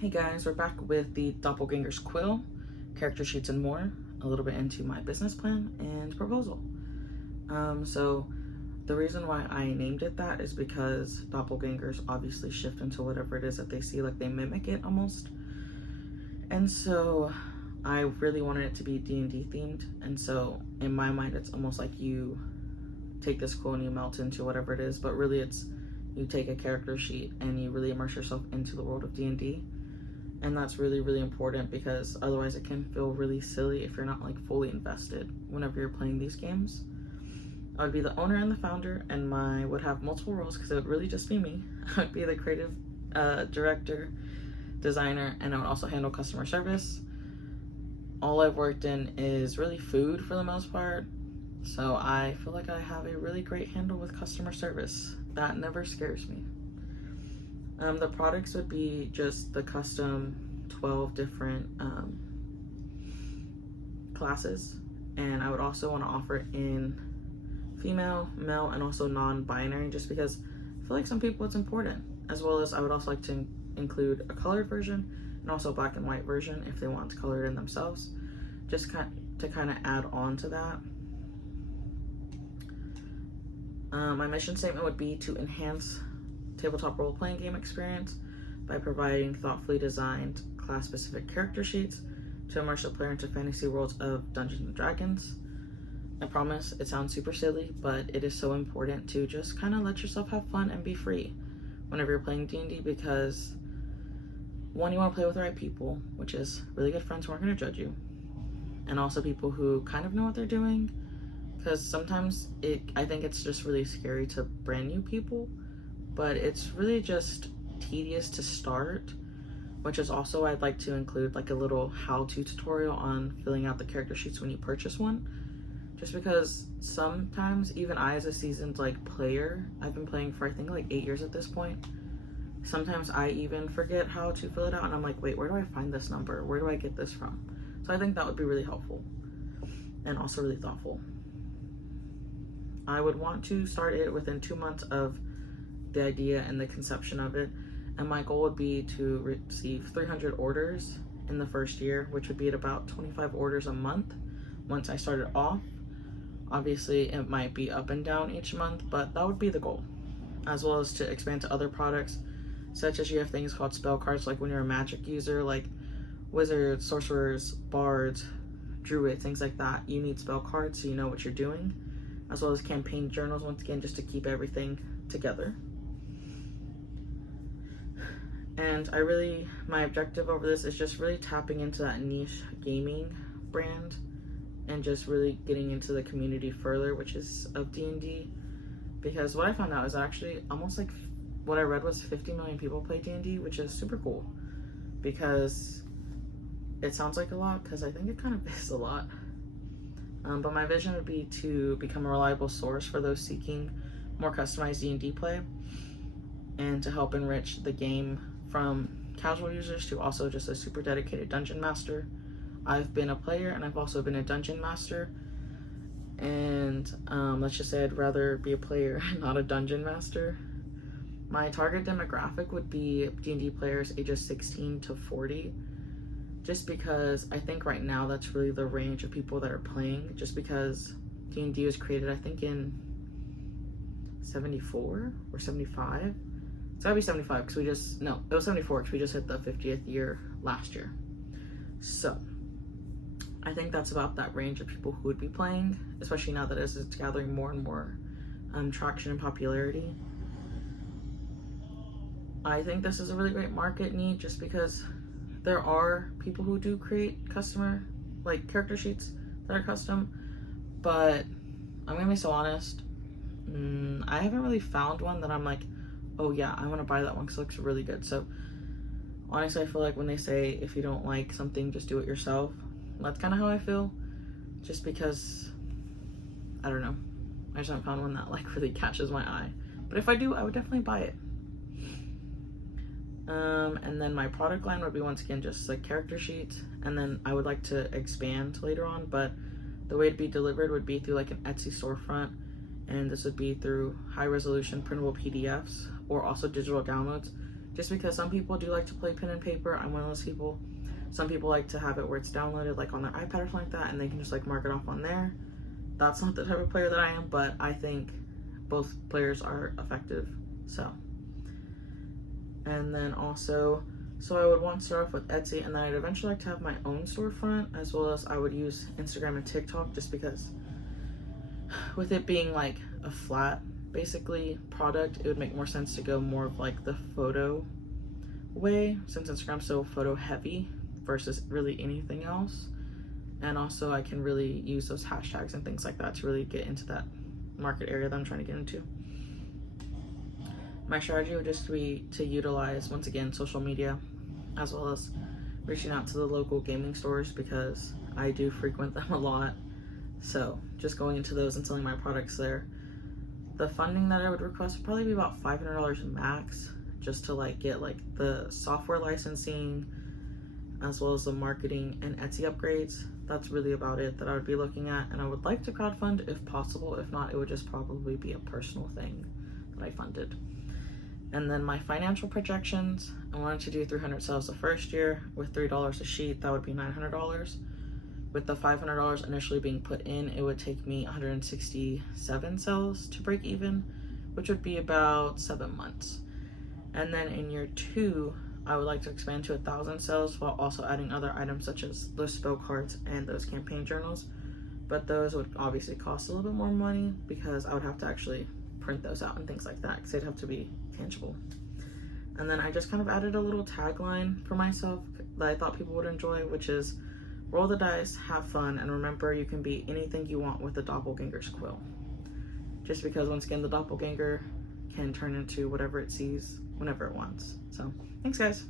Hey guys, we're back with the Doppelganger's Quill, character sheets and more, a little bit into my business plan and proposal. So the reason why I named it that is because doppelgangers obviously shift into whatever it is that they see, like they mimic it almost. And so I really wanted it to be D&D themed, and so in my mind it's almost like you take this quill and you melt into whatever it is, but really it's you take a character sheet and you really immerse yourself into the world of D&D. And that's really, really important because otherwise it can feel really silly if you're not like fully invested whenever you're playing these games. I would be the owner and the founder, and I would have multiple roles because it would really just be me. I would be the creative director, designer, and I would also handle customer service. All I've worked in is really food for the most part, so I feel like I have a really great handle with customer service. That never scares me. The products would be just the custom 12 different classes, and I would also want to offer it in female, male, and also non-binary, just because I feel like some people it's important, as well as I would also like to include a colored version and also a black and white version if they want to color it in themselves, just to kind of add on to that. My mission statement would be to enhance tabletop role-playing game experience by providing thoughtfully designed class-specific character sheets to immerse the player into fantasy worlds of Dungeons and Dragons. I promise it sounds super silly, but it is so important to just kind of let yourself have fun and be free whenever you're playing D&D, because one, you want to play with the right people, which is really good friends who aren't going to judge you, and also people who kind of know what they're doing, because sometimes I think it's just really scary to brand new people, but it's really just tedious to start, which is also I'd like to include like a little how-to tutorial on filling out the character sheets when you purchase one, just because sometimes even I, as a seasoned like player, I've been playing for I think like 8 years at this point, sometimes I even forget how to fill it out and I'm like, wait, where do I find this number? Where do I get this from? So I think that would be really helpful and also really thoughtful. I would want to start it within 2 months of the idea and the conception of it, and my goal would be to receive 300 orders in the first year, which would be at about 25 orders a month once I started off. Obviously it might be up and down each month, but that would be the goal, as well as to expand to other products, such as you have things called spell cards, like when you're a magic user, like wizards, sorcerers, bards, druids, things like that. You need spell cards so you know what you're doing, as well as campaign journals, once again, just to keep everything together. And my objective over this is just really tapping into that niche gaming brand and just really getting into the community further, which is of D&D, because what I found out is actually almost like what I read was 50 million people play D&D, which is super cool, because it sounds like a lot, because I think it kind of is a lot. But my vision would be to become a reliable source for those seeking more customized D&D play, and to help enrich the game from casual users to also just a super dedicated dungeon master. I've been a player and I've also been a dungeon master, and let's just say I'd rather be a player not a dungeon master. My target demographic would be D&D players ages 16 to 40, just because I think right now that's really the range of people that are playing, just because D&D was created I think in 74 or 75. It's gotta be 75 because it was 74 because we just hit the 50th year last year. So I think that's about that range of people who would be playing, especially now that it's gathering more and more traction and popularity. I think this is a really great market need, just because there are people who do create character sheets that are custom, but I'm gonna be so honest, I haven't really found one that I'm like, oh yeah, I want to buy that one because it looks really good. So honestly, I feel like when they say if you don't like something, just do it yourself, that's kind of how I feel, just because I don't know, I just haven't found one that like really catches my eye, but if I do, I would definitely buy it. And then my product line would be once again just like character sheets, and then I would like to expand later on, but the way to be delivered would be through like an Etsy storefront, and this would be through high resolution printable PDFs or also digital downloads, just because some people do like to play pen and paper. I'm one of those people. Some people like to have it where it's downloaded like on their iPad or something like that, and they can just like mark it off on there. That's not the type of player that I am, but I think both players are effective. So, and then also, so I would want to start off with Etsy, and then I'd eventually like to have my own storefront, as well as I would use Instagram and TikTok, just because with it being like a flat basically product, it would make more sense to go more of like the photo way, since Instagram's so photo heavy versus really anything else. And also I can really use those hashtags and things like that to really get into that market area that I'm trying to get into. My strategy would just be to utilize, once again, social media, as well as reaching out to the local gaming stores, because I do frequent them a lot. So just going into those and selling my products there. The funding that I would request would probably be about $500 max, just to like get like the software licensing, as well as the marketing and Etsy upgrades. That's really about it that I would be looking at, and I would like to crowdfund if possible. If not, it would just probably be a personal thing that I funded. And then my financial projections, I wanted to do 300 sales the first year with $3 a sheet. That would be $900. With the $500 initially being put in, it would take me 167 sales to break even, which would be about 7 months. And then in year 2, I would like to expand to 1,000 sales while also adding other items such as those spell cards and those campaign journals. But those would obviously cost a little bit more money, because I would have to actually print those out and things like that, because they'd have to be tangible. And then I just kind of added a little tagline for myself that I thought people would enjoy, which is roll the dice, have fun, and remember you can be anything you want with the Doppelganger's quill. Just because, once again, the Doppelganger can turn into whatever it sees whenever it wants. So thanks, guys.